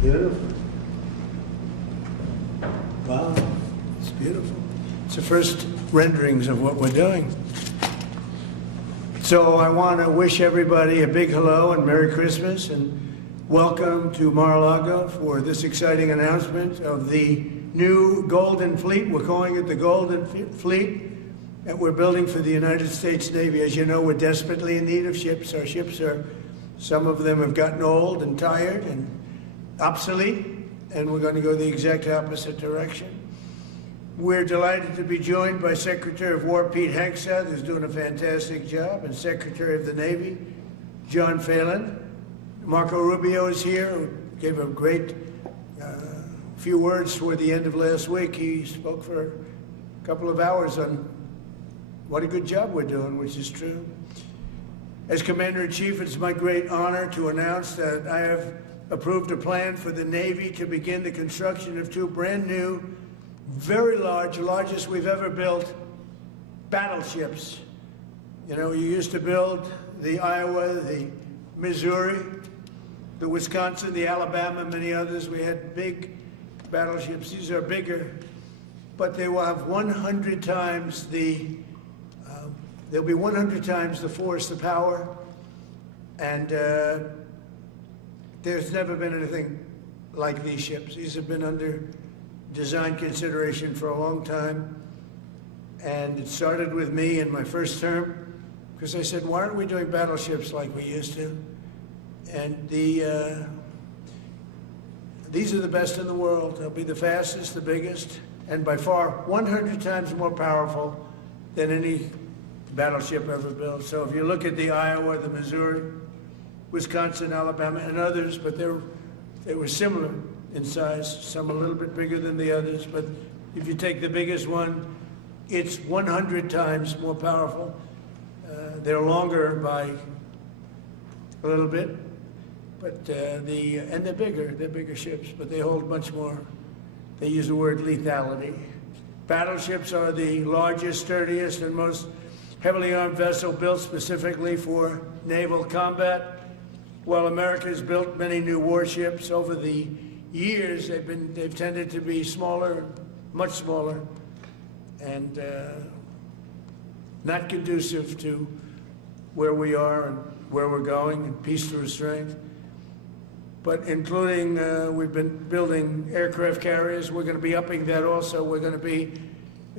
Beautiful. Wow, it's beautiful. It's the first renderings of what we're doing. So I want to wish everybody a big hello and Merry Christmas and welcome to Mar-a-Lago for this exciting announcement of the new Golden Fleet. We're calling it the Golden Fleet that we're building for the United States Navy. As you know, we're desperately in need of ships. Our ships some of them have gotten old and tired and obsolete, and we're going to go the exact opposite direction. We're delighted to be joined by Secretary of War Pete Hegseth, who's doing a fantastic job, and Secretary of the Navy John Phelan. Marco Rubio is here, who gave a great few words toward the end of last week. He spoke for a couple of hours on what a good job we're doing, which is true. As Commander-in-Chief, it's my great honor to announce that I have approved a plan for the Navy to begin the construction of two brand new, very large, largest we've ever built, battleships. You know, you used to build the Iowa, the Missouri, the Wisconsin, the Alabama, many others. We had big battleships. These are bigger, but they will have 100 times they'll be 100 times the force, the power, and there's never been anything like these ships. These have been under design consideration for a long time, and it started with me in my first term, because I said, why aren't we doing battleships like we used to? And these are the best in the world. They'll be the fastest, the biggest, and by far 100 times more powerful than any battleship ever built. So if you look at the Iowa, the Missouri, Wisconsin, Alabama, and others, but they were similar in size, some a little bit bigger than the others, but if you take the biggest one, it's 100 times more powerful. They're longer by a little bit, but and they're bigger ships, but they hold much more. They use the word lethality. Battleships are the largest, sturdiest, and most heavily armed vessel built specifically for naval combat. While America has built many new warships over the years, they've tended to be smaller, much smaller, and not conducive to where we are and where we're going, and peace through strength. But including, we've been building aircraft carriers. We're going to be upping that also. We're going to be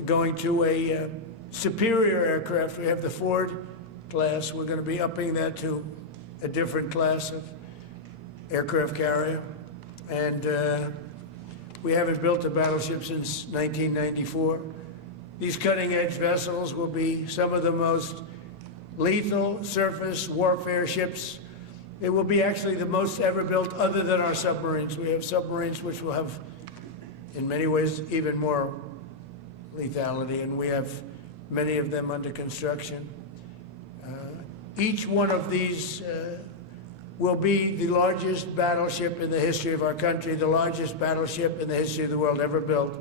going to a superior aircraft. We have the Ford class. We're going to be upping that to a different class of aircraft carrier. And we haven't built a battleship since 1994. These cutting-edge vessels will be some of the most lethal surface warfare ships. It will be actually the most ever built other than our submarines. We have submarines which will have, in many ways, even more lethality, and we have many of them under construction. Each one of these will be the largest battleship in the history of our country, the largest battleship in the history of the world ever built.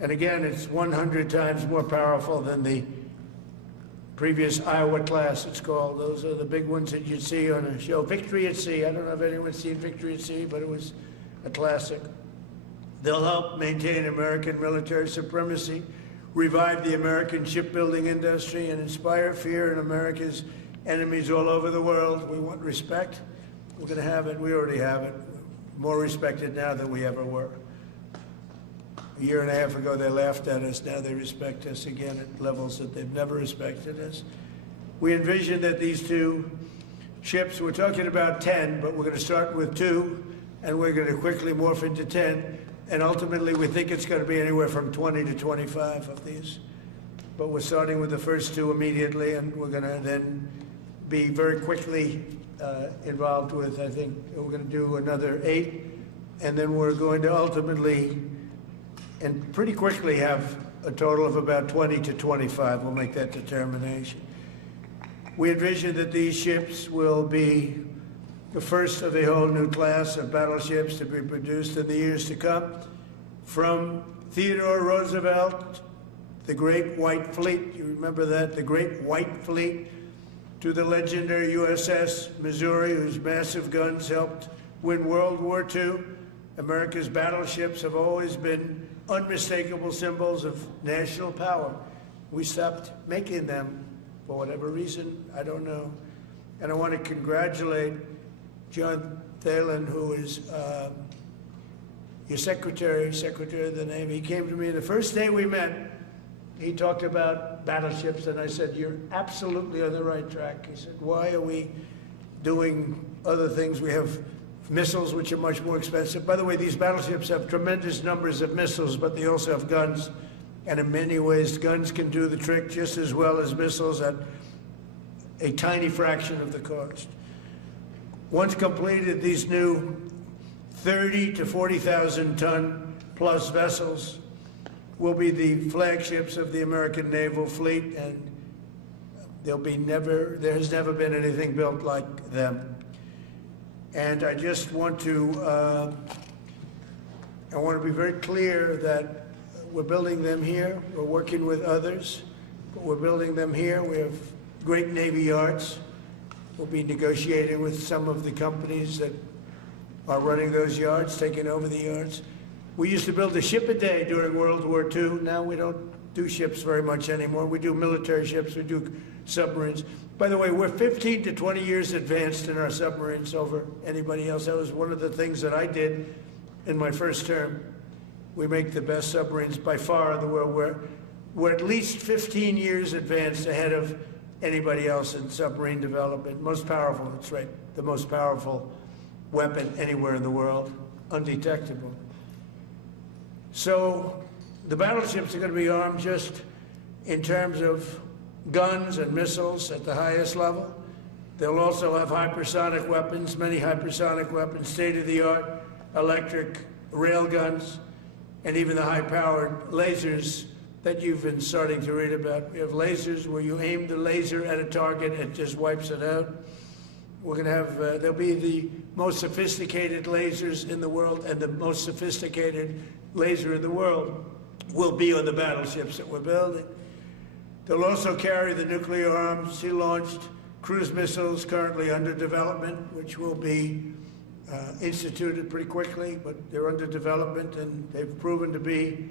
And again, it's 100 times more powerful than the previous Iowa class, it's called. Those are the big ones that you'd see on a show. Victory at Sea. I don't know if anyone's seen Victory at Sea, but it was a classic. They'll help maintain American military supremacy, revive the American shipbuilding industry, and inspire fear in America's enemies all over the world. We want respect. We're going to have it. We already have it. More respected now than we ever were. A year and a half ago, they laughed at us. Now they respect us again at levels that they've never respected us. We envision that these two ships, we're talking about 10, but we're going to start with 2, and we're going to quickly morph into 10. And ultimately, we think it's going to be anywhere from 20 to 25 of these. But we're starting with the first 2 immediately, and we're going to then be very quickly involved with, I think, we're going to do another 8. And then we're going to ultimately, and pretty quickly, have a total of about 20 to 25. We'll make that determination. We envision that these ships will be the first of a whole new class of battleships to be produced in the years to come. From Theodore Roosevelt, the Great White Fleet, you remember that, the Great White Fleet, to the legendary USS Missouri, whose massive guns helped win World War II. America's battleships have always been unmistakable symbols of national power. We stopped making them for whatever reason, I don't know. And I want to congratulate John Phelan, who is your secretary of the Navy. He came to me the first day we met. He talked about battleships, and I said, "You're absolutely on the right track." He said, "Why are we doing other things? We have missiles, which are much more expensive." By the way, these battleships have tremendous numbers of missiles, but they also have guns. And in many ways, guns can do the trick just as well as missiles at a tiny fraction of the cost. Once completed, these new 30 to 40,000 ton plus vessels will be the flagships of the American naval fleet, and there has never been anything built like them. And I just want to be very clear that we're building them here. We're working with others, but we're building them here. We have great Navy yards. We'll be negotiating with some of the companies that are running those yards, taking over the yards. We used to build a ship a day during World War II. Now we don't do ships very much anymore. We do military ships, we do submarines. By the way, we're 15 to 20 years advanced in our submarines over anybody else. That was one of the things that I did in my first term. We make the best submarines by far in the world. We're at least 15 years advanced ahead of anybody else in submarine development. Most powerful, that's right, the most powerful weapon anywhere in the world, undetectable. So the battleships are going to be armed just in terms of guns and missiles at the highest level. They'll also have hypersonic weapons, many hypersonic weapons, state-of-the-art electric rail guns, and even the high-powered lasers that you've been starting to read about. We have lasers where you aim the laser at a target, it just wipes it out. We're going to have, they'll be the most sophisticated lasers in the world, and the most sophisticated laser in the world will be on the battleships that we're building. They'll also carry the nuclear armed, sea-launched cruise missiles currently under development, which will be instituted pretty quickly, but they're under development and they've proven to be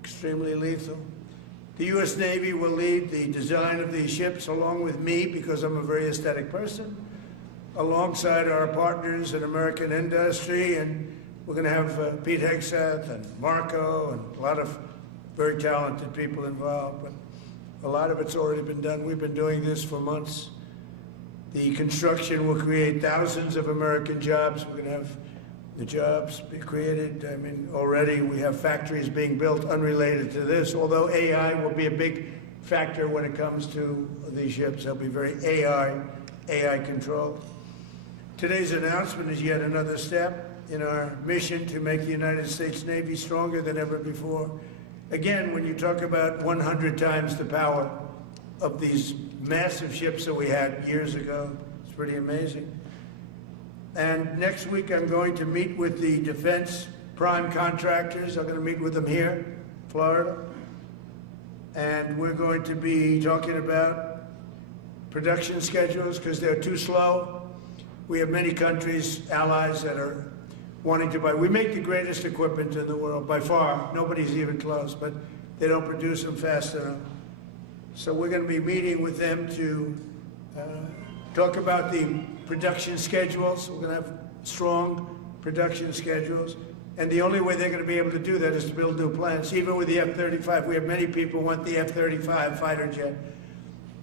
extremely lethal. The U.S. Navy will lead the design of these ships along with me, because I'm a very aesthetic person, alongside our partners in American industry, and we're going to have Pete Hegseth and Marco and a lot of very talented people involved, but a lot of it's already been done. We've been doing this for months. The construction will create thousands of American jobs. We're going to have the jobs be created. I mean, already we have factories being built unrelated to this, although AI will be a big factor when it comes to these ships. They'll be very AI controlled. Today's announcement is yet another step in our mission to make the United States Navy stronger than ever before. Again, when you talk about 100 times the power of these massive ships that we had years ago, it's pretty amazing. And next week I'm going to meet with the defense prime contractors. I'm going to meet with them here, Florida. And we're going to be talking about production schedules because they're too slow. We have many countries, allies, that are wanting to buy. We make the greatest equipment in the world by far. Nobody's even close, but they don't produce them fast enough. So we're going to be meeting with them to talk about the production schedules. We're going to have strong production schedules. And the only way they're going to be able to do that is to build new plants. Even with the F-35, we have many people who want the F-35 fighter jet,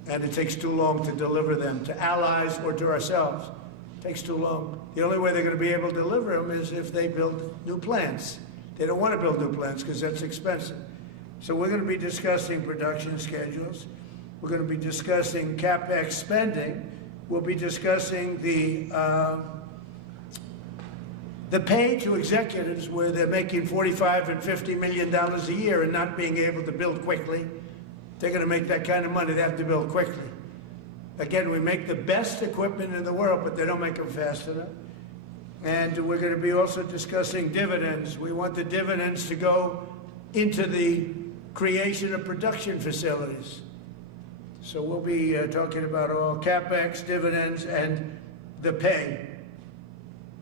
and it takes too long to deliver them to allies or to ourselves. It takes too long. The only way they're going to be able to deliver them is if they build new plants. They don't want to build new plants because that's expensive. So we're going to be discussing production schedules. We're going to be discussing CapEx spending. We'll be discussing the pay to executives where they're making $45 and $50 million a year and not being able to build quickly. They're going to make that kind of money. They have to build quickly. Again, we make the best equipment in the world, but they don't make them fast enough. And we're going to be also discussing dividends. We want the dividends to go into the creation of production facilities. So we'll be talking about all CapEx, dividends, and the pay.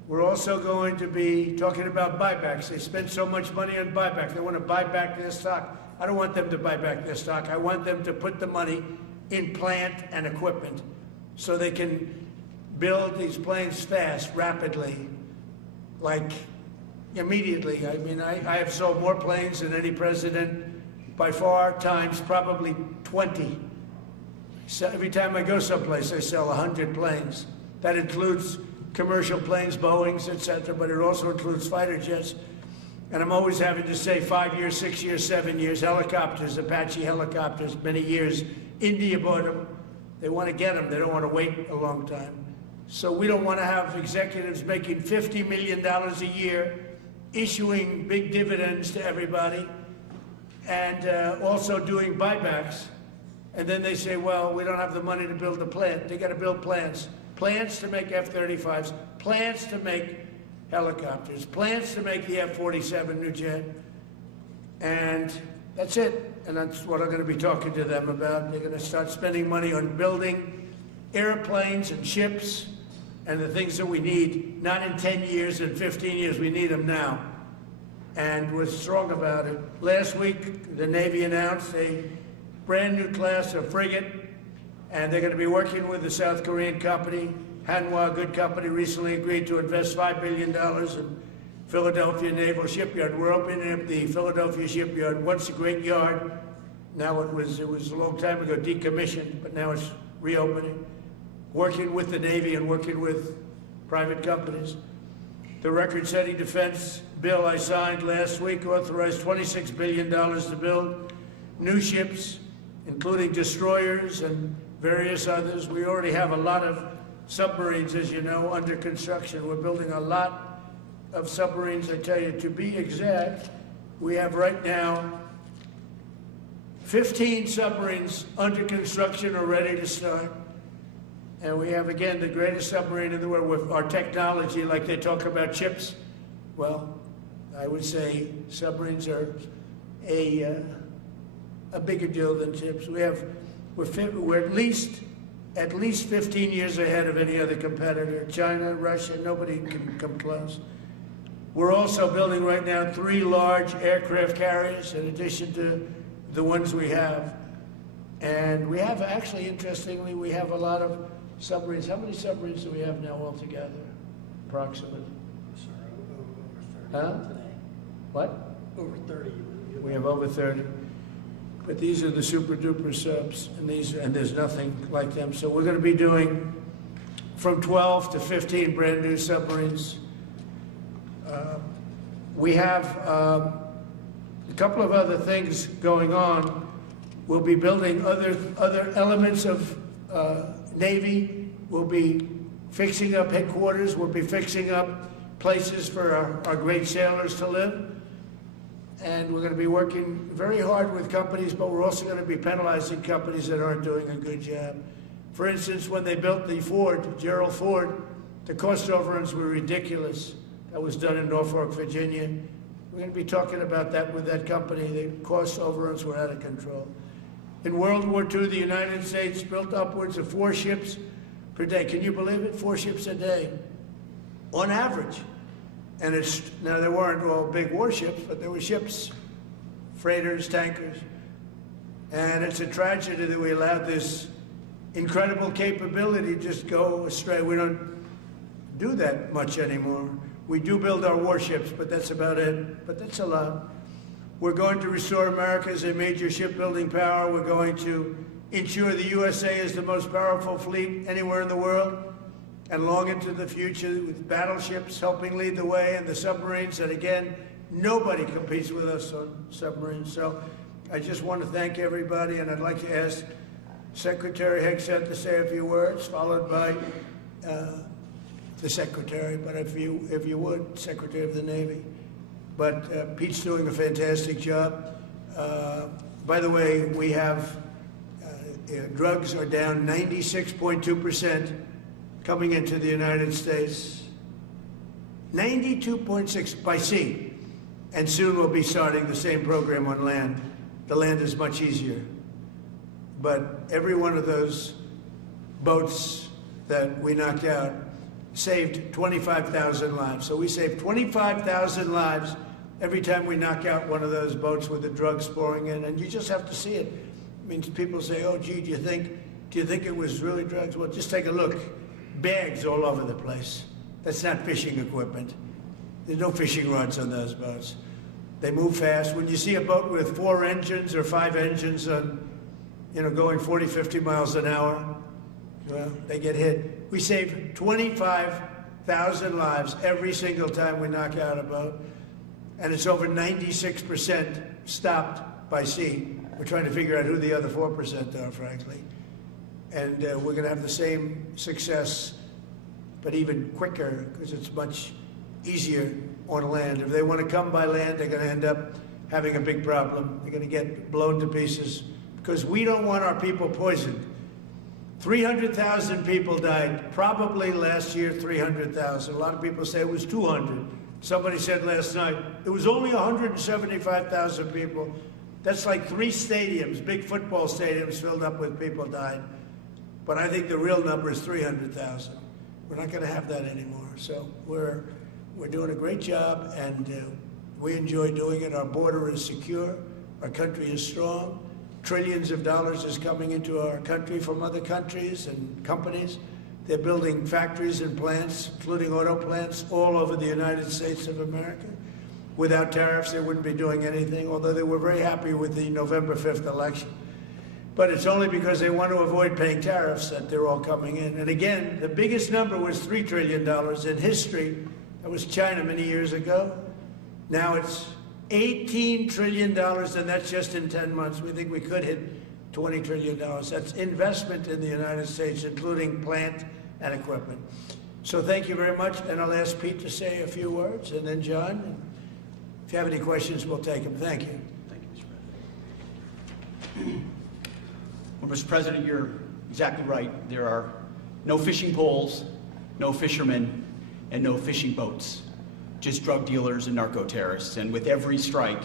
We're also going to be talking about buybacks. They spend so much money on buybacks. They want to buy back their stock. I don't want them to buy back their stock. I want them to put the money in plant and equipment so they can build these planes fast, rapidly, like immediately. I mean, I have sold more planes than any president by far, times probably 20. So every time I go someplace, I sell 100 planes. That includes commercial planes, Boeings, etc., but it also includes fighter jets. And I'm always having to say 5 years, 6 years, 7 years, helicopters, Apache helicopters, many years. India bought them. They want to get them. They don't want to wait a long time. So we don't want to have executives making $50 million a year, issuing big dividends to everybody, and also doing buybacks. And then they say, well, we don't have the money to build the plant. They got to build plants. Plants to make F-35s, plants to make helicopters, plants to make the F-47 new jet. And that's it. And that's what I'm going to be talking to them about. They're going to start spending money on building airplanes and ships and the things that we need, not in 10 years and 15 years. We need them now. And we're strong about it. Last week, the Navy announced a brand new class of frigate, and they're going to be working with the South Korean company. Hanwha, a good company, recently agreed to invest $5 billion in Philadelphia Naval Shipyard. We're opening up the Philadelphia Shipyard. Once a great yard. Now it was a long time ago decommissioned, but now it's reopening. Working with the Navy and working with private companies. The record-setting defense bill I signed last week authorized $26 billion to build new ships, including destroyers and various others. We already have a lot of submarines, as you know, under construction. We're building a lot of submarines. I tell you, to be exact, we have right now 15 submarines under construction or ready to start. And we have, again, the greatest submarine in the world with our technology, like they talk about chips. Well, I would say submarines are a bigger deal than chips. We're at least 15 years ahead of any other competitor. China, Russia, nobody can come close. We're also building right now 3 large aircraft carriers in addition to the ones we have. And we have, actually, interestingly, we have a lot of submarines. How many submarines do we have now altogether, approximately? Sir, over 30 Huh? today. What? Over 30. We have over 30. But these are the super duper subs, and there's nothing like them. So we're going to be doing from 12 to 15 brand new submarines. We have a couple of other things going on. We'll be building other elements of Navy. We'll be fixing up headquarters. We'll be fixing up places for our great sailors to live. And we're going to be working very hard with companies, but we're also going to be penalizing companies that aren't doing a good job. For instance, when they built the Ford, Gerald Ford, the cost overruns were ridiculous. That was done in Norfolk, Virginia. We're going to be talking about that with that company. The cost overruns were out of control. In World War II, the United States built upwards of 4 ships per day. Can you believe it? 4 ships a day, on average. And now there weren't all big warships, but there were ships, freighters, tankers. And it's a tragedy that we allowed this incredible capability just go astray. We don't do that much anymore. We do build our warships, but that's about it. But that's a lot. We're going to restore America as a major shipbuilding power. We're going to ensure the USA is the most powerful fleet anywhere in the world, and long into the future with battleships helping lead the way, and the submarines that, again, nobody competes with us on submarines. So I just want to thank everybody, and I'd like to ask Secretary Hegseth to say a few words, followed by the Secretary, but if you would, Secretary of the Navy. But Pete's doing a fantastic job. By the way, we have drugs are down 96.2% coming into the United States. 92.6 by sea. And soon we'll be starting the same program on land. The land is much easier. But every one of those boats that we knocked out saved 25,000 lives. So we saved 25,000 lives every time we knock out one of those boats with the drugs pouring in, and you just have to see it. I mean, people say, "Oh, gee, do you think it was really drugs?" Well, just take a look. Bags all over the place. That's not fishing equipment. There's no fishing rods on those boats. They move fast. When you see a boat with 4 engines or 5 engines on, going 40, 50 miles an hour, well, they get hit. We save 25,000 lives every single time we knock out a boat, and it's over 96% stopped by sea. We're trying to figure out who the other 4% are, frankly. And we're going to have the same success, but even quicker, because it's much easier on land. If they want to come by land, they're going to end up having a big problem. They're going to get blown to pieces, because we don't want our people poisoned. 300,000 people died, probably last year 300,000. A lot of people say it was 200. Somebody said last night, it was only 175,000 people. That's like 3 stadiums, big football stadiums filled up with people died. But I think the real number is 300,000. We're not going to have that anymore. So we're doing a great job, and we enjoy doing it. Our border is secure. Our country is strong. Trillions of dollars is coming into our country from other countries and companies. They're building factories and plants, including auto plants, all over the United States of America. Without tariffs, they wouldn't be doing anything, although they were very happy with the November 5th election. But it's only because they want to avoid paying tariffs that they're all coming in. And again, the biggest number was $3 trillion in history. That was China many years ago. Now it's $18 trillion, and that's just in 10 months. We think we could hit $20 trillion. That's investment in the United States, including plant and equipment. So thank you very much, and I'll ask Pete to say a few words, and then John. If you have any questions, we'll take them. Thank you. Thank you, Mr. President. Well, Mr. President, you're exactly right. There are no fishing poles, no fishermen, and no fishing boats. Just drug dealers and narco-terrorists. And with every strike,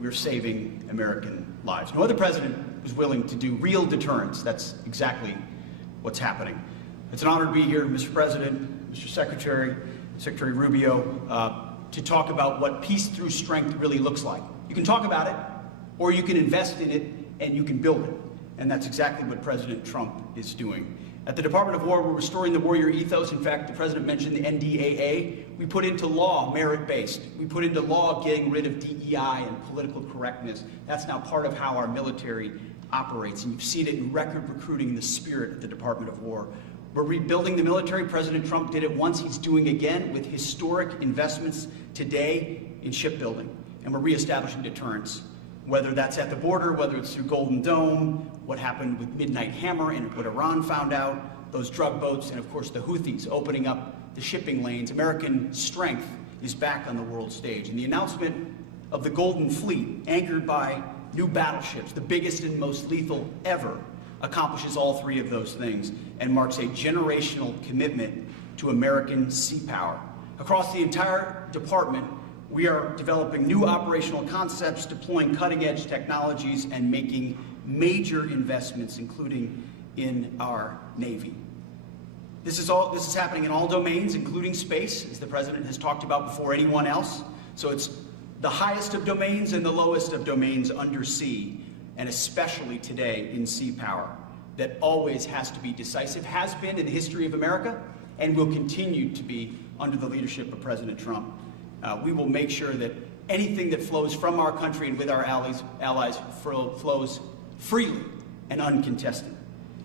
we're saving American lives. No other president is willing to do real deterrence. That's exactly what's happening. It's an honor to be here, Mr. President, Mr. Secretary, Secretary Rubio, to talk about what peace through strength really looks like. You can talk about it, or you can invest in it, and you can build it. And that's exactly what President Trump is doing. At the Department of War, we're restoring the warrior ethos. In fact, the President mentioned the NDAA. We put into law merit-based. We put into law getting rid of DEI and political correctness. That's now part of how our military operates. And you've seen it in record recruiting in the spirit of the Department of War. We're rebuilding the military. President Trump did it once. He's doing again with historic investments today in shipbuilding. And we're reestablishing deterrence, whether that's at the border, whether it's through Golden Dome, what happened with Midnight Hammer and what Iran found out, those drug boats, and of course the Houthis opening up the shipping lanes. American strength is back on the world stage. And the announcement of the Golden Fleet, anchored by new battleships, the biggest and most lethal ever, accomplishes all 3 of those things and marks a generational commitment to American sea power. Across the entire department, we are developing new operational concepts, deploying cutting-edge technologies, and making major investments, including in our Navy. This is happening in all domains, including space, as the President has talked about before anyone else. So it's the highest of domains and the lowest of domains under sea, and especially today in sea power, that always has to be decisive, has been in the history of America, and will continue to be under the leadership of President Trump. We will make sure that anything that flows from our country and with our allies flows freely and uncontested.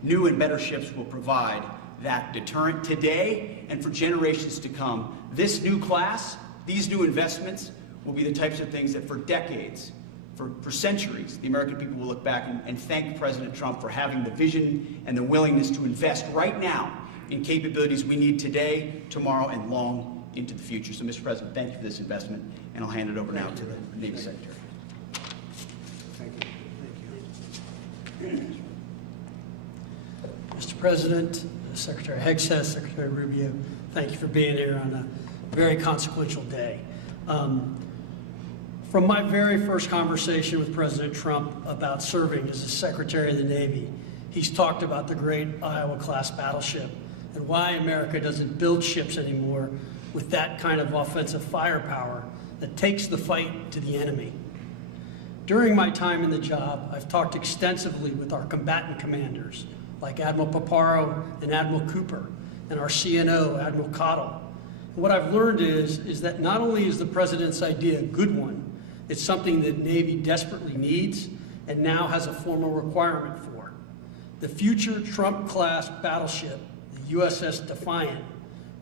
New and better ships will provide that deterrent today and for generations to come. This new class, these new investments, will be the types of things that for decades, for centuries, the American people will look back and thank President Trump for having the vision and the willingness to invest right now in capabilities we need today, tomorrow, and long into the future. So, Mr. President, thank you for this investment, and I'll hand it over now to the Navy Secretary. Thank you. Thank you. Mr. President, Secretary Hegseth, Secretary Rubio, thank you for being here on a very consequential day. From my very first conversation with President Trump about serving as the Secretary of the Navy, he's talked about the great Iowa-class battleship and why America doesn't build ships anymore with that kind of offensive firepower that takes the fight to the enemy. During my time in the job, I've talked extensively with our combatant commanders, like Admiral Paparo and Admiral Cooper, and our CNO, Admiral Cottle. And what I've learned is that not only is the President's idea a good one, it's something that Navy desperately needs and now has a formal requirement for. The future Trump-class battleship, the USS Defiant,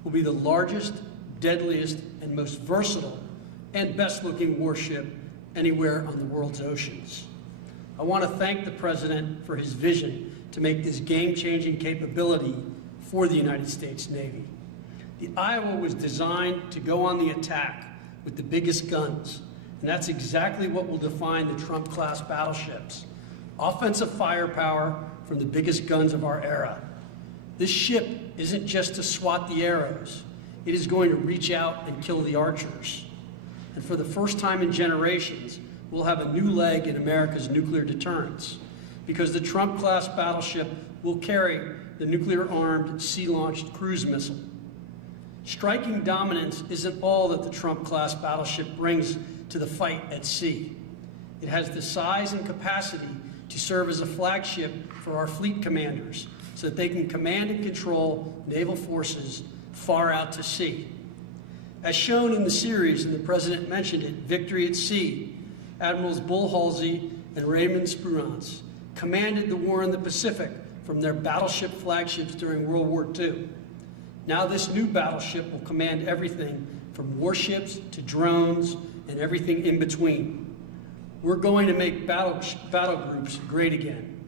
will be the largest, deadliest, and most versatile and best-looking warship anywhere on the world's oceans. I want to thank the President for his vision to make this game-changing capability for the United States Navy. The Iowa was designed to go on the attack with the biggest guns, and that's exactly what will define the Trump-class battleships. Offensive firepower from the biggest guns of our era. This ship isn't just to swat the arrows. It is going to reach out and kill the archers. And for the first time in generations, we'll have a new leg in America's nuclear deterrence, because the Trump-class battleship will carry the nuclear-armed, sea-launched cruise missile. Striking dominance isn't all that the Trump-class battleship brings to the fight at sea. It has the size and capacity to serve as a flagship for our fleet commanders so that they can command and control naval forces far out to sea. As shown in the series, and the President mentioned it, Victory at Sea, Admirals Bull Halsey and Raymond Spruance commanded the war in the Pacific from their battleship flagships during World War II. Now this new battleship will command everything from warships to drones and everything in between. We're going to make battle groups great again.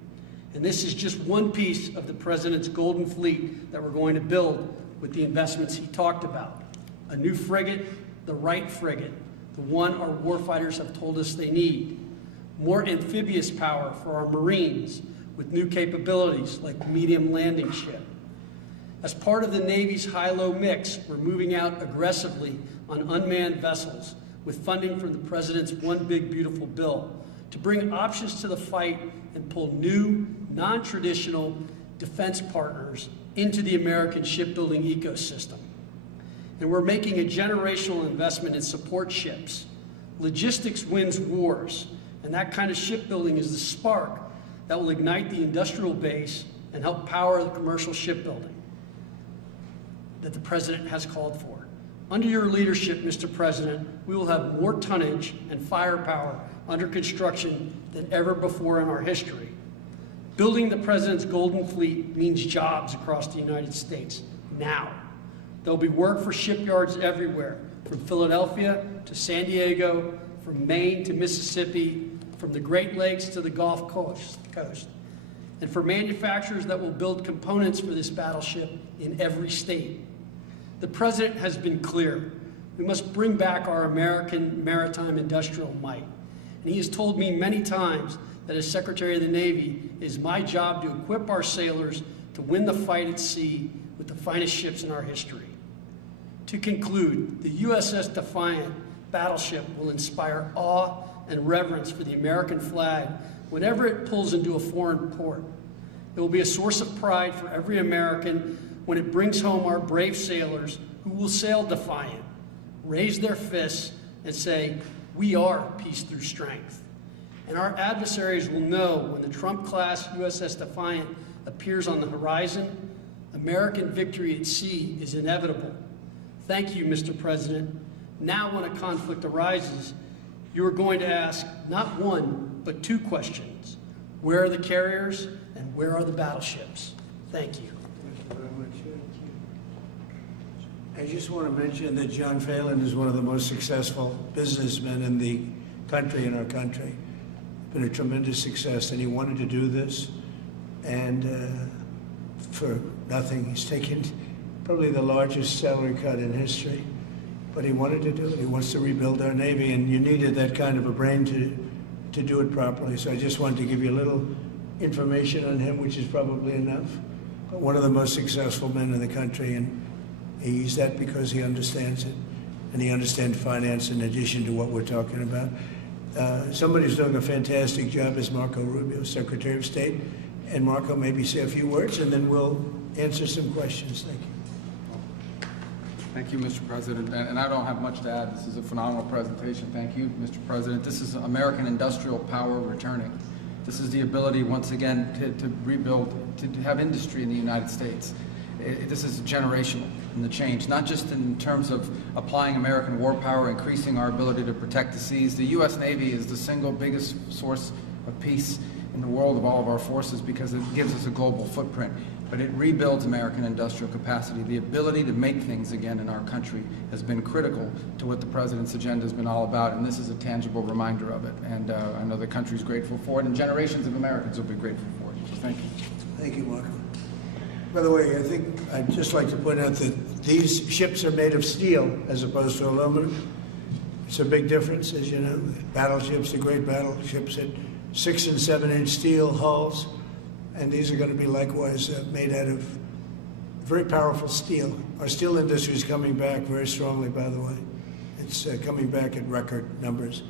And this is just one piece of the President's Golden Fleet that we're going to build with the investments he talked about. A new frigate, the right frigate, the one our warfighters have told us they need. More amphibious power for our Marines with new capabilities like the medium landing ship. As part of the Navy's high-low mix, we're moving out aggressively on unmanned vessels with funding from the President's One Big Beautiful Bill to bring options to the fight and pull new, non-traditional defense partners into the American shipbuilding ecosystem. And we're making a generational investment in support ships. Logistics wins wars, and that kind of shipbuilding is the spark that will ignite the industrial base and help power the commercial shipbuilding that the President has called for. Under your leadership, Mr. President, we will have more tonnage and firepower under construction than ever before in our history. Building the President's Golden Fleet means jobs across the United States, now. There'll be work for shipyards everywhere, from Philadelphia to San Diego, from Maine to Mississippi, from the Great Lakes to the Gulf Coast. And for manufacturers that will build components for this battleship in every state. The President has been clear. We must bring back our American maritime industrial might. And he has told me many times that as Secretary of the Navy, it is my job to equip our sailors to win the fight at sea with the finest ships in our history. To conclude, the USS Defiant battleship will inspire awe and reverence for the American flag whenever it pulls into a foreign port. It will be a source of pride for every American when it brings home our brave sailors who will sail defiant, raise their fists, and say, "We are peace through strength." And our adversaries will know when the Trump-class USS Defiant appears on the horizon, American victory at sea is inevitable. Thank you, Mr. President. Now when a conflict arises, you are going to ask not one, but two questions. Where are the carriers and where are the battleships? Thank you. Thank you very much. I just want to mention that John Phelan is one of the most successful businessmen in the country, in our country. Been a tremendous success, and he wanted to do this, and for nothing, he's taken probably the largest salary cut in history, but he wanted to do it. He wants to rebuild our Navy, and you needed that kind of a brain to do it properly. So I just wanted to give you a little information on him, which is probably enough. But one of the most successful men in the country, and he's that because he understands it, and he understands finance in addition to what we're talking about. Somebody who's doing a fantastic job is Marco Rubio, Secretary of State, and Marco maybe say a few words, and then we'll answer some questions. Thank you. Thank you, Mr. President. And I don't have much to add. This is a phenomenal presentation. Thank you, Mr. President. This is American industrial power returning. This is the ability, once again, to rebuild, to have industry in the United States. This is generational in the change, not just in terms of applying American war power, increasing our ability to protect the seas. The U.S. Navy is the single biggest source of peace in the world of all of our forces because it gives us a global footprint. But it rebuilds American industrial capacity. The ability to make things again in our country has been critical to what the President's agenda has been all about, and this is a tangible reminder of it. And I know the country's grateful for it, and generations of Americans will be grateful for it. So thank you. Thank you, Marco. By the way, I think I'd just like to point out that these ships are made of steel as opposed to aluminum. It's a big difference, as you know. Battleships, the great battleships, had 6- and 7-inch steel hulls, and these are going to be likewise made out of very powerful steel. Our steel industry is coming back very strongly, by the way. It's coming back at record numbers,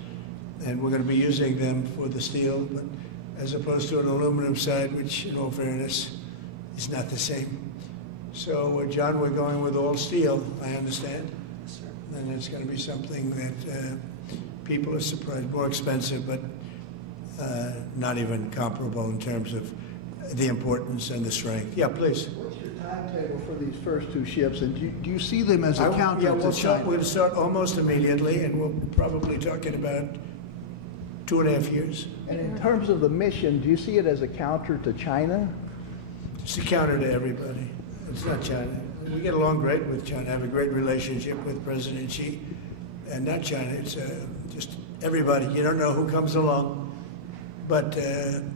and we're going to be using them for the steel, but as opposed to an aluminum side, which, in all fairness, is not the same. So, John, we're going with all steel, I understand. Yes, sir. And it's going to be something that people are surprised, more expensive, but not even comparable in terms of the importance and the strength. Yeah, please. What's your timetable for these first two ships, and do you see them as a counter Yeah, to we're China? going to start almost immediately, and we'll probably talking about 2.5 years. And in terms of the mission, do you see it as a counter to China? It's a counter to everybody. It's not China. We get along great with China. I have a great relationship with President Xi, and not China. It's just everybody. You don't know who comes along, but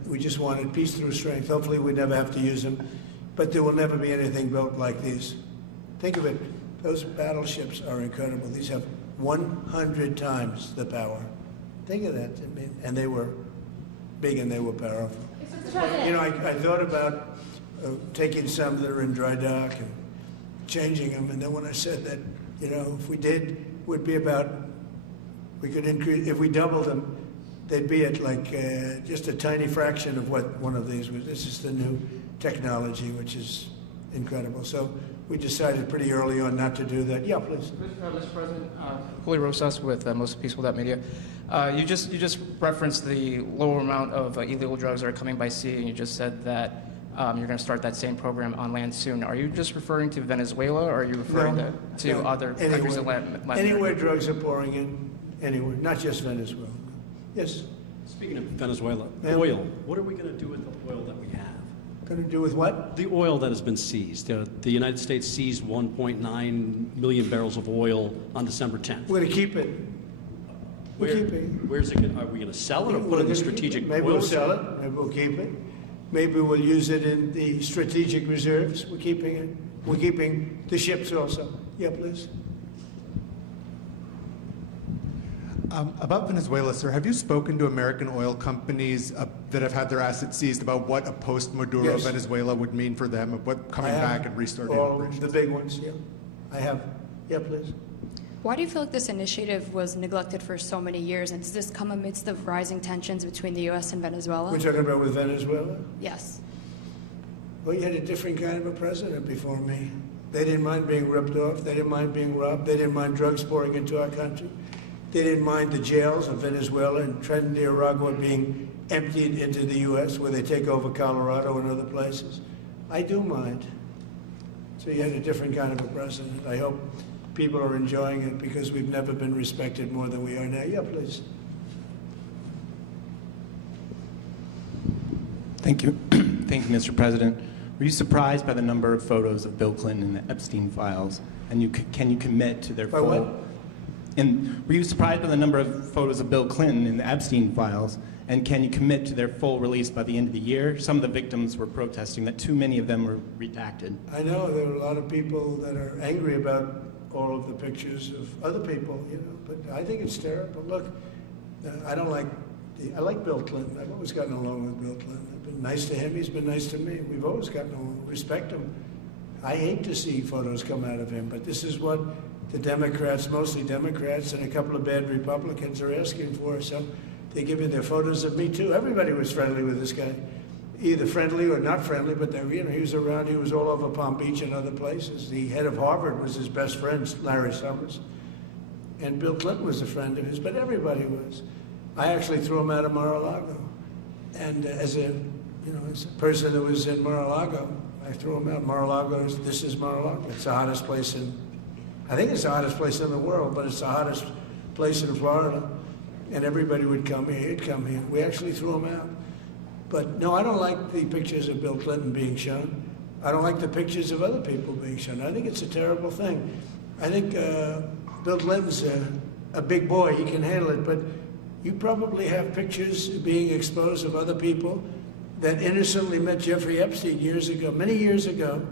we just wanted peace through strength. Hopefully we never have to use them, but there will never be anything built like these. Think of it. Those battleships are incredible. These have 100 times the power. Think of that. I mean, and they were big and they were powerful. You know, I thought about taking some that are in dry dock and changing them, and then when I said that, you know, if we did, would be about, we could increase, if we doubled them, they'd be at like just a tiny fraction of what one of these was. This is the new technology, which is incredible. So we decided pretty early on not to do that. Yeah, please. Mr. President, Julio Rosas with Most Peaceful Media. You just referenced the lower amount of illegal drugs that are coming by sea, and you just said that you're going to start that same program on land soon. Are you just referring to Venezuela, or are you referring to other countries in Latin America? Anywhere drugs are pouring in, anywhere, not just Venezuela. Yes. Speaking of Venezuela, Yeah. oil. What are we going to do with the oil that we have? Going to do with what? The oil that has been seized. The United States seized 1.9 million barrels of oil on December 10th. We're going to keep it. We're keeping it. Where's it? Are we going to sell it or put it in the strategic Maybe oil we'll sell reserve? it, maybe we'll keep it. Maybe we'll use it in the strategic reserves. We're keeping it. We're keeping the ships also. Yeah, please. About Venezuela, sir, have you spoken to American oil companies that have had their assets seized about what a post-Maduro Yes. Venezuela would mean for them, of what coming I have back and restarting all operations? the big ones, yeah. I have. Yeah, please. Why do you feel like this initiative was neglected for so many years, and does this come amidst the rising tensions between the U.S. and Venezuela? We're talking about with Venezuela? Yes. Well, you had a different kind of a president before me. They didn't mind being ripped off. They didn't mind being robbed. They didn't mind drugs pouring into our country. They didn't mind the jails of Venezuela and Trinidad, Nicaragua being emptied into the U.S., where they take over Colorado and other places. I do mind. So you had a different kind of a president. I hope people are enjoying it because we've never been respected more than we are now. Yeah, please. Thank you. Thank you, Mr. President. Were you surprised by the number of photos of Bill Clinton in the Epstein files? And can you commit to their By full... what? And were you surprised by the number of photos of Bill Clinton in the Epstein files? And can you commit to their full release by the end of the year? Some of the victims were protesting that too many of them were redacted. I know there are a lot of people that are angry about all of the pictures of other people, you know, but I think it's terrible. Look, I like Bill Clinton. I've always gotten along with Bill Clinton. I've been nice to him. He's been nice to me. We've always gotten along. Respect him. I hate to see photos come out of him, but this is what the Democrats, mostly Democrats, and a couple of bad Republicans are asking for. So they give you their photos of me, too. Everybody was friendly with this guy. either friendly or not friendly, but they, he was around. He was all over Palm Beach and other places. The head of Harvard was his best friend, Larry Summers, and Bill Clinton was a friend of his. But everybody was. I actually threw him out of Mar-a-Lago, and as a person that was in Mar-a-Lago, I threw him out. Mar-a-Lago, this is Mar-a-Lago. It's the hottest place I think it's the hottest place in the world, but it's the hottest place in Florida. And everybody would come here, he'd come here. We actually threw him out. But no, I don't like the pictures of Bill Clinton being shown. I don't like the pictures of other people being shown. I think it's a terrible thing. I think Bill Clinton's a big boy, he can handle it, but you probably have pictures being exposed of other people that innocently met Jeffrey Epstein years ago, many years ago,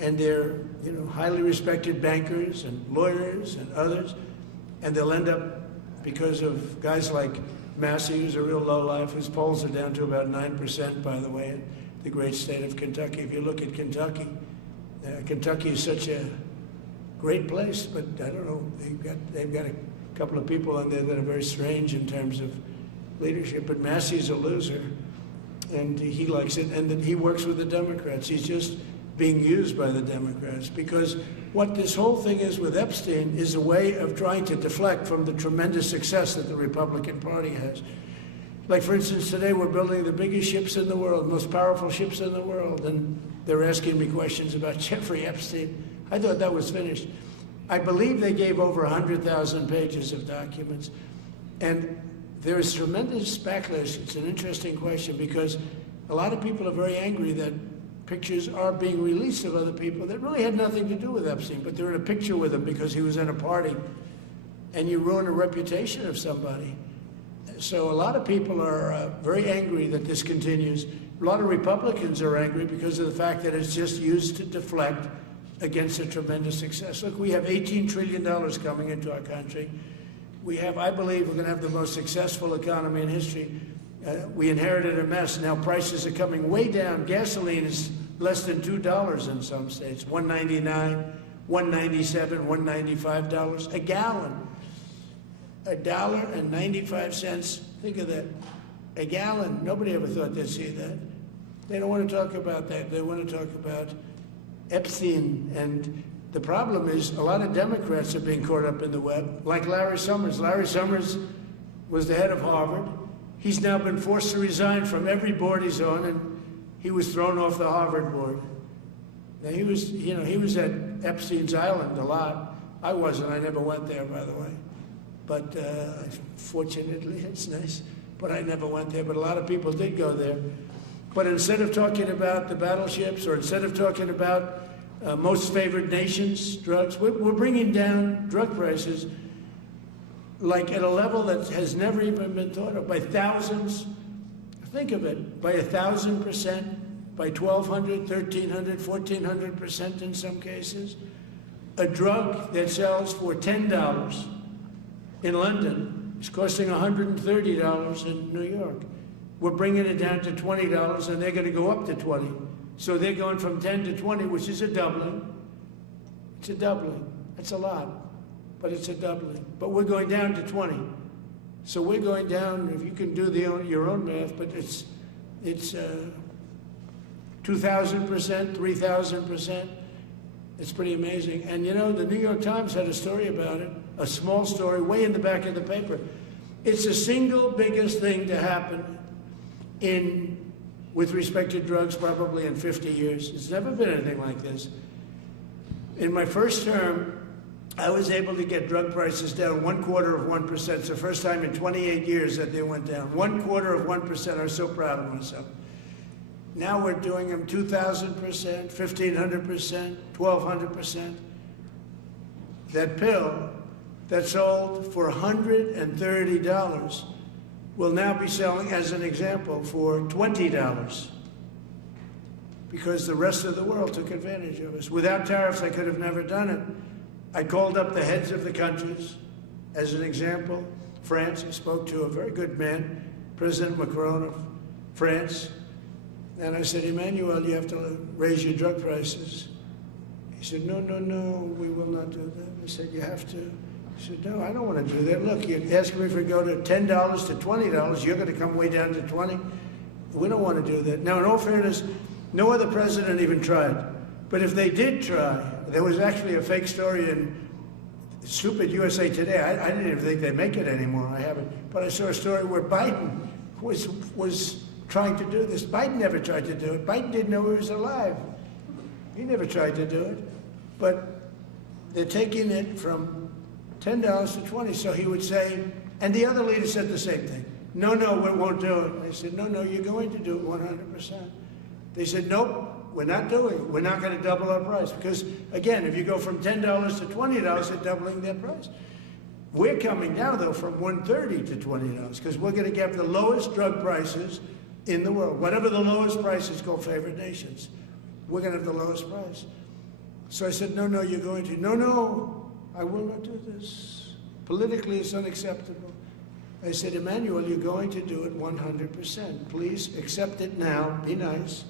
and they're highly respected bankers and lawyers and others, and they'll end up, because of guys like Massey, who's a real lowlife, whose polls are down to about 9%, by the way, in the great state of Kentucky. If you look at Kentucky, Kentucky is such a great place, but I don't know, they've got a couple of people in there that are very strange in terms of leadership, but Massey's a loser, and he likes it, and then he works with the Democrats. He's just being used by the Democrats, because what this whole thing is with Epstein is a way of trying to deflect from the tremendous success that the Republican Party has. Like, for instance, today we're building the biggest ships in the world, most powerful ships in the world, and they're asking me questions about Jeffrey Epstein. I thought that was finished. I believe they gave over 100,000 pages of documents, and there's tremendous backlash. It's an interesting question, because a lot of people are very angry that pictures are being released of other people that really had nothing to do with Epstein, but they're in a picture with him because he was in a party, and you ruin a reputation of somebody. So a lot of people are very angry that this continues. A lot of Republicans are angry because of the fact that it's just used to deflect against a tremendous success. Look, we have $18 trillion coming into our country. We have, I believe, we're going to have the most successful economy in history. We inherited a mess. Now prices are coming way down. Gasoline is less than $2 in some states. $1.99, $1.97, $1.95 a gallon. $1.95. Think of that. A gallon. Nobody ever thought they'd see that. They don't want to talk about that. They want to talk about Epstein. And the problem is a lot of Democrats are being caught up in the web, like Larry Summers. Larry Summers was the head of Harvard. He's now been forced to resign from every board he's on, and he was thrown off the Harvard board. Now he was at Epstein's Island a lot. I wasn't. I never went there, by the way. But fortunately, it's nice. But I never went there. But a lot of people did go there. But instead of talking about the battleships, or instead of talking about most favored nations drugs, we're bringing down drug prices like at a level that has never even been thought of, by thousands. Think of it, by 1,000%, by 1,200, 1,300, 1,400% in some cases. A drug that sells for $10 in London is costing $130 in New York. We're bringing it down to $20, and they're going to go up to 20. So they're going from 10 to 20, which is a doubling. It's a doubling. That's a lot, but it's a doubling. But we're going down to 20. So we're going down, if you can do your own math, but it's 2,000%, 3,000%. It's pretty amazing. And you know, the New York Times had a story about it, a small story, way in the back of the paper. It's the single biggest thing to happen with respect to drugs probably in 50 years. It's never been anything like this. In my first term, I was able to get drug prices down 0.25%. It's the first time in 28 years that they went down. 0.25%. I'm so proud of myself. Now we're doing them 2,000%, 1,500%, 1,200%. That pill that sold for $130 will now be selling, as an example, for $20, because the rest of the world took advantage of us. Without tariffs, I could have never done it. I called up the heads of the countries, as an example. France, I spoke to a very good man, President Macron of France, and I said, Emmanuel, you have to raise your drug prices. He said, no, we will not do that. I said, you have to. I said, no, I don't want to do that. Look, you're asking me if we go to $10 to $20, you're going to come way down to 20. We don't want to do that. Now, in all fairness, no other president even tried. But if they did try, there was actually a fake story in stupid USA Today. I didn't even think they'd make it anymore. I haven't. But I saw a story where Biden was trying to do this. Biden never tried to do it. Biden didn't know he was alive. He never tried to do it. But they're taking it from $10 to $20. So he would say, and the other leader said the same thing. No, we won't do it. I said, no, you're going to do it 100%. They said, nope, we're not doing it. We're not going to double our price. Because, again, if you go from $10 to $20, they're doubling their price. We're coming now, though, from $130 to $20, because we're going to get the lowest drug prices in the world. Whatever the lowest price is called favored nations, we're going to have the lowest price. So I said, no, you're going to. No, I will not do this. Politically, it's unacceptable. I said, Emmanuel, you're going to do it 100%. Please accept it now. Be nice.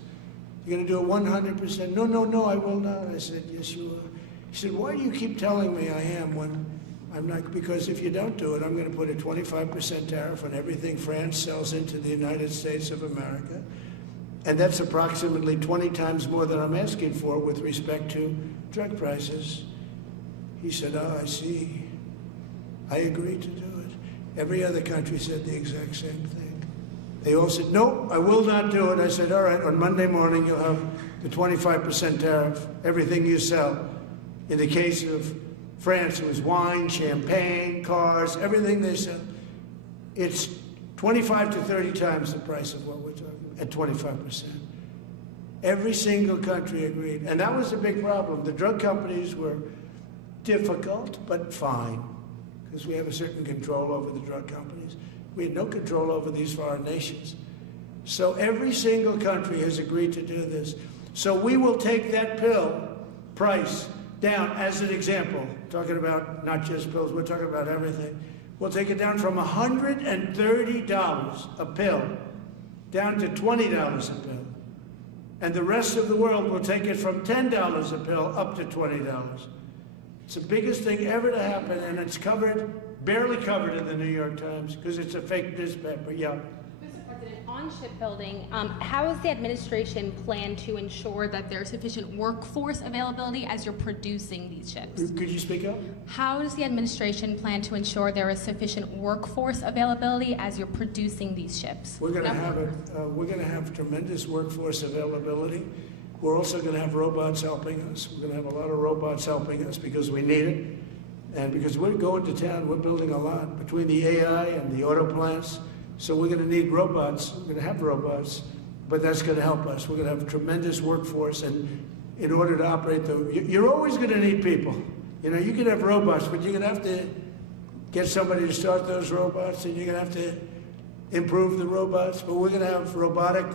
You're going to do it 100%. No, I will not. I said, yes, you are. He said, why do you keep telling me I am when I'm not? Because if you don't do it, I'm going to put a 25% tariff on everything France sells into the United States of America. And that's approximately 20 times more than I'm asking for with respect to drug prices. He said, I see. I agree to do it. Every other country said the exact same thing. They all said, no, I will not do it. I said, all right, on Monday morning you'll have the 25% tariff, everything you sell. In the case of France, it was wine, champagne, cars, everything they sell. It's 25 to 30 times the price of what we're talking about, at 25%. Every single country agreed. And that was a big problem. The drug companies were difficult, but fine, because we have a certain control over the drug companies. We had no control over these foreign nations. So every single country has agreed to do this. So we will take that pill price down, as an example, talking about not just pills, we're talking about everything. We'll take it down from $130 a pill down to $20 a pill. And the rest of the world will take it from $10 a pill up to $20. It's the biggest thing ever to happen, and it's covered, barely covered in the New York Times, because it's a fake newspaper. Yeah. Mr. President, on shipbuilding, how does the administration plan to ensure that there's sufficient workforce availability as you're producing these ships? Could you speak up? How does the administration plan to ensure there is sufficient workforce availability as you're producing these ships? We're going to have we're going to have tremendous workforce availability. We're also going to have robots helping us. We're going to have a lot of robots helping us because we need it. And because we're going to town, we're building a lot between the AI and the auto plants. So we're going to need robots. We're going to have robots, but that's going to help us. We're going to have a tremendous workforce. And in order to operate you're always going to need people. You know, you can have robots, but you're going to have to get somebody to start those robots, and you're going to have to improve the robots. But we're going to have robotic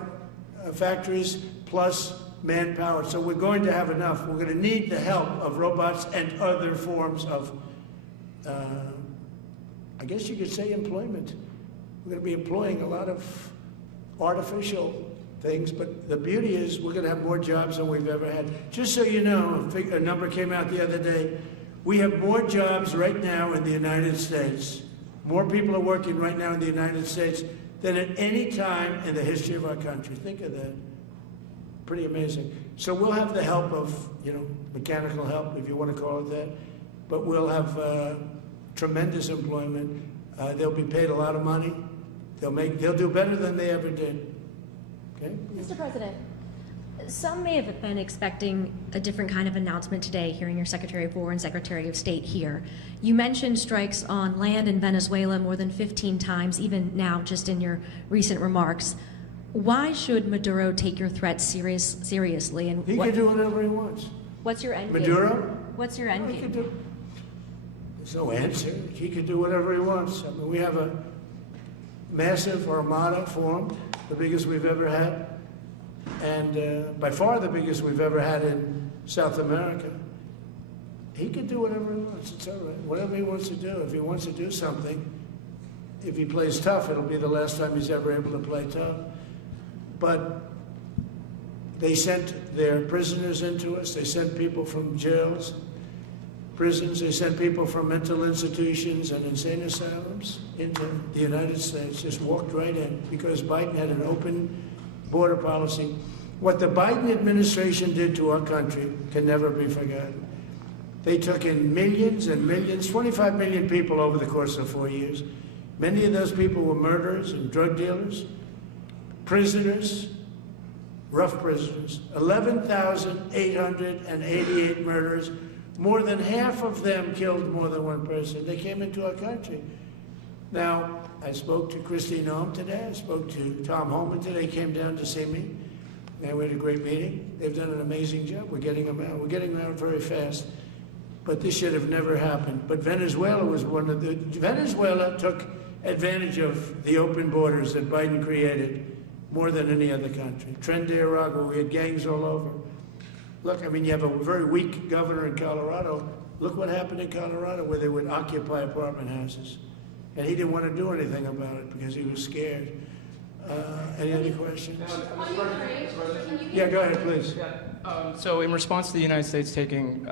factories plus manpower. So we're going to have enough. We're going to need the help of robots and other forms of, I guess you could say, employment. We're going to be employing a lot of artificial things, but the beauty is we're going to have more jobs than we've ever had. Just so you know, a number came out the other day. We have more jobs right now in the United States. More people are working right now in the United States than at any time in the history of our country. Think of that. Pretty amazing. So we'll have the help of, mechanical help, if you want to call it that, but we'll have tremendous employment. They'll be paid a lot of money. They'll do better than they ever did. Okay? Mr. President, some may have been expecting a different kind of announcement today, hearing your Secretary of War and Secretary of State here. You mentioned strikes on land in Venezuela more than 15 times, even now, just in your recent remarks. Why should Maduro take your threats seriously? And he can do whatever he wants. What's your end game? Maduro? What's your end game? There's no answer. He can do whatever he wants. I mean, we have a massive armada formed, the biggest we've ever had, and by far the biggest we've ever had in South America. He can do whatever he wants. It's all right. Whatever he wants to do. If he wants to do something, if he plays tough, it'll be the last time he's ever able to play tough. But they sent their prisoners into us. They sent people from jails, prisons. They sent people from mental institutions and insane asylums into the United States. Just walked right in because Biden had an open border policy. What the Biden administration did to our country can never be forgotten. They took in millions and millions, 25 million people over the course of 4 years. Many of those people were murderers and drug dealers, prisoners, rough prisoners. 11,888 murderers. More than half of them killed more than one person. They came into our country. Now, I spoke to Christine Noem today. I spoke to Tom Homan today. He came down to see me. And we had a great meeting. They've done an amazing job. We're getting them out. We're getting them out very fast. But this should have never happened. But Venezuela was one of the... Venezuela took advantage of the open borders that Biden created more than any other country. Tren de Aragua, we had gangs all over. Look, I mean, you have a very weak governor in Colorado. Look what happened in Colorado, where they would occupy apartment houses. And he didn't want to do anything about it because he was scared. Any other questions? Yeah, go ahead, please. So in response to the United States taking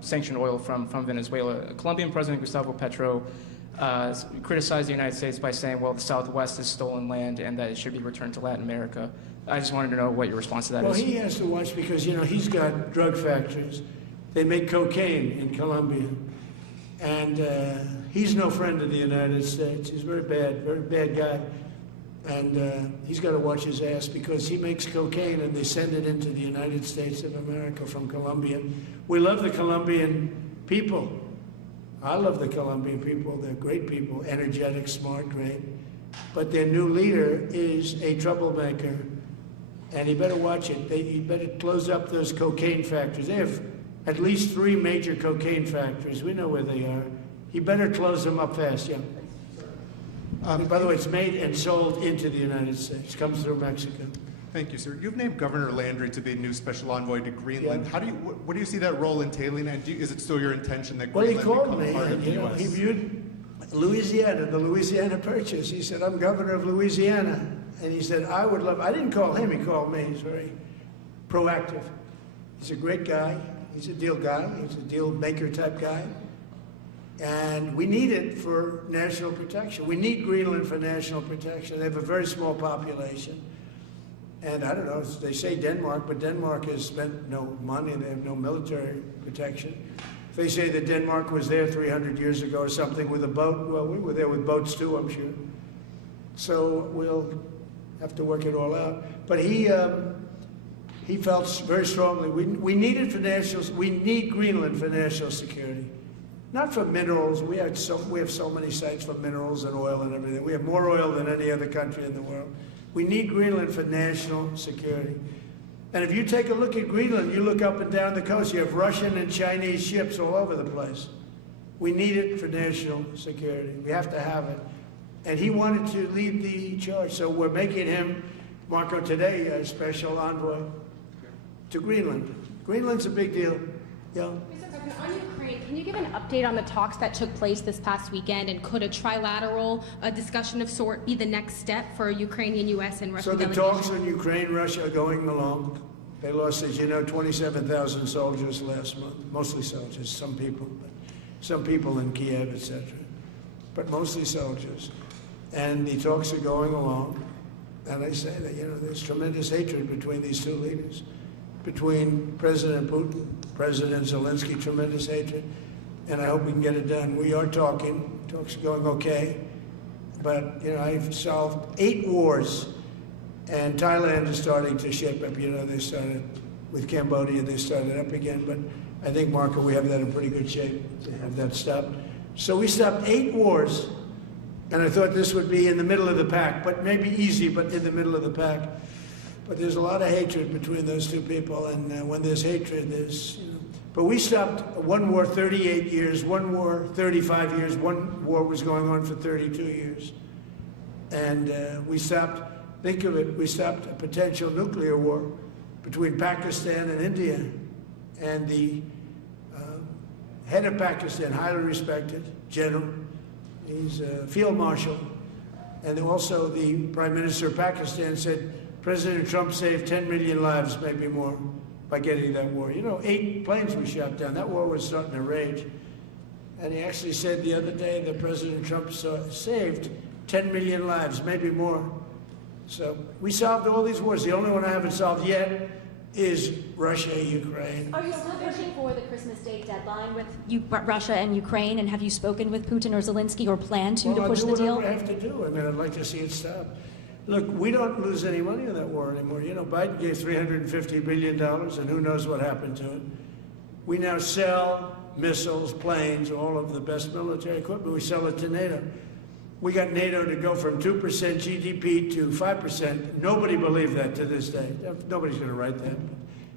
sanctioned oil from Venezuela, Colombian President Gustavo Petro criticized the United States by saying, well, the Southwest is stolen land and that it should be returned to Latin America. I just wanted to know what your response to that is. Well, he has to watch because, you know, he's got drug factories. They make cocaine in Colombia. And he's no friend of the United States. He's very bad guy. And he's got to watch his ass because he makes cocaine and they send it into the United States of America from Colombia. We love the Colombian people. I love the Colombian people. They're great people, energetic, smart, great. But their new leader is a troublemaker. And he better watch it. He better close up those cocaine factories. They have at least 3 major cocaine factories. We know where they are. He better close them up fast, yeah. By the way, it's made and sold into the United States. Comes through Mexico. Thank you, sir. You've named Governor Landry to be new special envoy to Greenland. Yeah. How do you, what do you see that role entailing? And is it still your intention that Well, he Greenland called become me, part of and the you know, U.S.? he viewed Louisiana, the Louisiana Purchase. He said, I'm governor of Louisiana. And he said, I would love, I didn't call him, he called me. He's very proactive. He's a great guy. He's a deal guy. He's a deal maker type guy. And we need it for national protection. We need Greenland for national protection. They have a very small population. And I don't know, they say Denmark, but Denmark has spent no money and they have no military protection. If they say that Denmark was there 300 years ago or something with a boat, well, we were there with boats too, I'm sure. So we'll have to work it all out. But he felt very strongly, we need it for we need Greenland for national security. Not for minerals. We have so many sites for minerals and oil and everything. We have more oil than any other country in the world. We need Greenland for national security. And if you take a look at Greenland, you look up and down the coast, you have Russian and Chinese ships all over the place. We need it for national security. We have to have it. And he wanted to lead the charge. So we're making him, Marco, today, a special envoy to Greenland. Greenland's a big deal. Yeah. On Ukraine, can you give an update on the talks that took place this past weekend, and could a trilateral discussion of sort be the next step for Ukrainian, U.S. and Russian delegations? So the talks on Ukraine, Russia are going along. They lost, as you know, 27,000 soldiers last month, mostly soldiers, some people in Kiev, etc., but mostly soldiers. And the talks are going along. And I say that, you know, there's tremendous hatred between these two leaders. Between President Putin, President Zelensky, tremendous hatred, and I hope we can get it done. We are talking, talks are going okay, but, you know, I've solved 8 wars, and Thailand is starting to shape up. You know, they started with Cambodia, they started up again, but I think, Marco, we have that in pretty good shape to have that stopped. So we stopped 8 wars, and I thought this would be in the middle of the pack, but maybe easy, but in the middle of the pack. But there's a lot of hatred between those two people, and when there's hatred, there's, you know. But we stopped one war 38 years, one war 35 years, one war was going on for 32 years. And we stopped, think of it, we stopped a potential nuclear war between Pakistan and India. And the head of Pakistan, highly respected general, he's a field marshal, and also the Prime Minister of Pakistan said, President Trump saved 10 million lives, maybe more, by getting that war. You know, 8 planes were shot down. That war was starting to rage. And he actually said the other day that President Trump saved 10 million lives, maybe more. So we solved all these wars. The only one I haven't solved yet is Russia, Ukraine. Are you still pushing for the Christmas Day deadline with Russia and Ukraine? And have you spoken with Putin or Zelensky or plan to push the deal? I'll do whatever I have to do. I mean, I'd like to see it stop. Look, we don't lose any money on that war anymore. You know, Biden gave $350 billion, and who knows what happened to it. We now sell missiles, planes, all of the best military equipment. We sell it to NATO. We got NATO to go from 2% GDP to 5%. Nobody believed that to this day. Nobody's going to write that.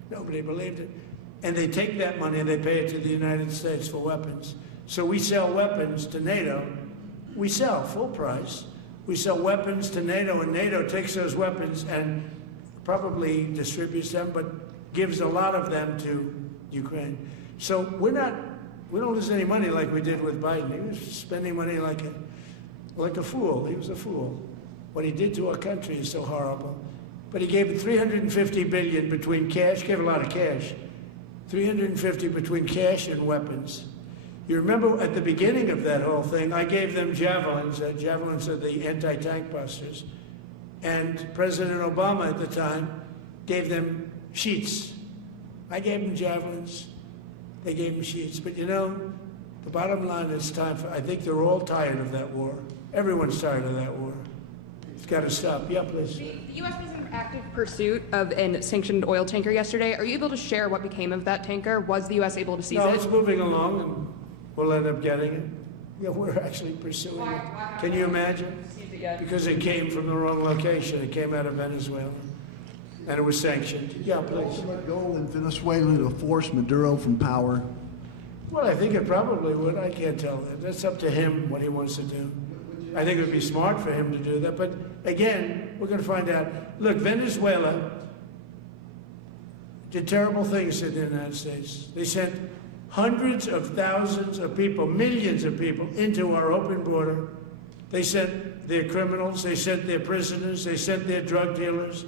Nobody believed it. And they take that money and they pay it to the United States for weapons. So we sell weapons to NATO. We sell full price. We sell weapons to NATO, and NATO takes those weapons and probably distributes them, but gives a lot of them to Ukraine. So we don't lose any money like we did with Biden. He was spending money like a fool. He was a fool. What he did to our country is so horrible. But he gave $350 billion between cash, gave a lot of cash, $350 between cash and weapons. You remember at the beginning of that whole thing, I gave them javelins. Javelins are the anti-tank busters. And President Obama at the time gave them sheets. I gave them javelins. They gave them sheets. But you know, the bottom line is time for, I think they're all tired of that war. Everyone's tired of that war. It's got to stop. Yeah, please. The U.S. was in active pursuit of a sanctioned oil tanker yesterday. Are you able to share what became of that tanker? Was the U.S. able to seize it? No, it's moving along, and we'll end up getting it. Yeah, we're actually pursuing it. Can you imagine? Because it came from the wrong location. It came out of Venezuela, and it was sanctioned. Yeah, The please. ultimate goal in Venezuela to force Maduro from power. Well, I think it probably would. I can't tell that. That's up to him what he wants to do. I think it would be smart for him to do that. But again, we're going to find out. Look, Venezuela did terrible things to the United States. They sent hundreds of thousands of people, millions of people, into our open border. They sent their criminals, they sent their prisoners, they sent their drug dealers,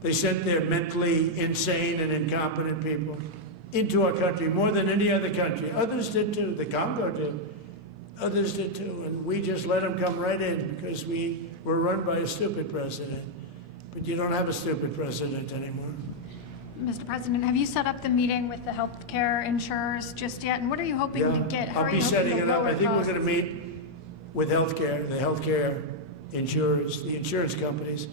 they sent their mentally insane and incompetent people into our country more than any other country. Others did too. The Congo did. Others did too. And we just let them come right in because we were run by a stupid president. But you don't have a stupid president anymore. Mr. President, have you set up the meeting with the health care insurers just yet? And what are you hoping to get? How I'll are be you setting hoping it to up. lower I think we're costs? going to meet with the healthcare insurers, the insurance companies.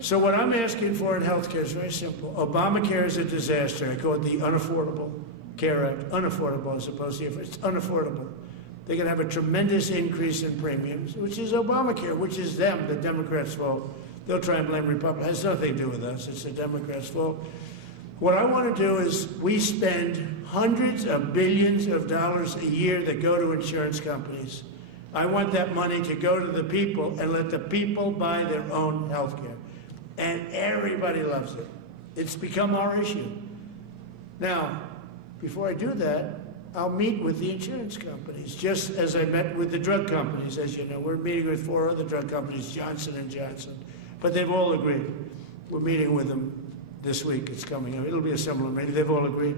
So what I'm asking for in healthcare is very simple. Obamacare is a disaster. I call it the Unaffordable Care Act. Unaffordable as opposed to, it's unaffordable. They're going to have a tremendous increase in premiums, which is Obamacare, which is them, the Democrats' fault. They'll try and blame Republicans. It has nothing to do with us. It's the Democrats' fault. What I want to do is we spend hundreds of billions of dollars a year that go to insurance companies. I want that money to go to the people and let the people buy their own health care. And everybody loves it. It's become our issue. Now, before I do that, I'll meet with the insurance companies, just as I met with the drug companies. As you know, we're meeting with 4 other drug companies, Johnson & Johnson. But they've all agreed. We're meeting with them this week. It's coming up. It'll be a similar meeting. They've all agreed.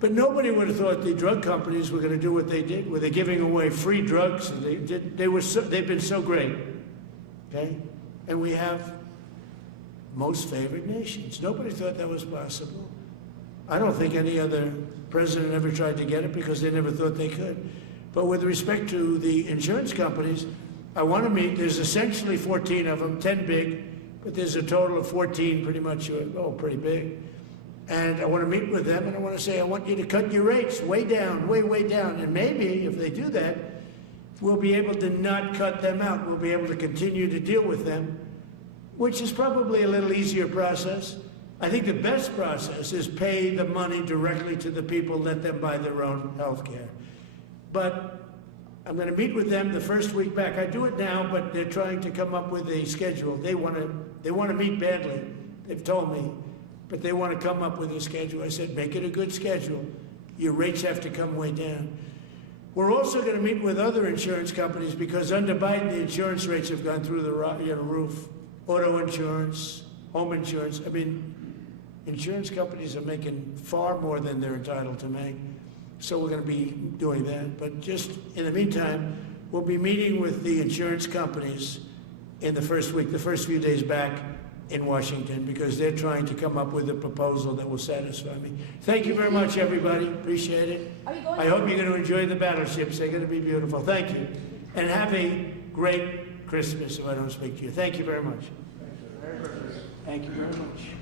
But nobody would have thought the drug companies were going to do what they did, where they're giving away free drugs. And they've been so great, okay? And we have most favored nations. Nobody thought that was possible. I don't think any other president ever tried to get it because they never thought they could. But with respect to the insurance companies, I want to meet. There's essentially 14 of them, 10 big, but there's a total of 14 pretty much, pretty big. And I want to meet with them, and I want to say, I want you to cut your rates way down, way down. And maybe, if they do that, we'll be able to not cut them out. We'll be able to continue to deal with them, which is probably a little easier process. I think the best process is pay the money directly to the people, let them buy their own health care. But I'm going to meet with them the first week back. I do it now, but they're trying to come up with a schedule. They want to meet badly. They've told me. But they want to come up with a schedule. I said, make it a good schedule. Your rates have to come way down. We're also going to meet with other insurance companies because under Biden, the insurance rates have gone through the roof. Auto insurance, home insurance. I mean, insurance companies are making far more than they're entitled to make. So we're going to be doing that. But just in the meantime, we'll be meeting with the insurance companies in the first week, the first few days back in Washington, because they're trying to come up with a proposal that will satisfy me. Thank you very much, everybody. Appreciate it. I hope you're going to enjoy the battleships. They're going to be beautiful. Thank you. And have a great Christmas if I don't speak to you. Thank you very much. Thank you very much.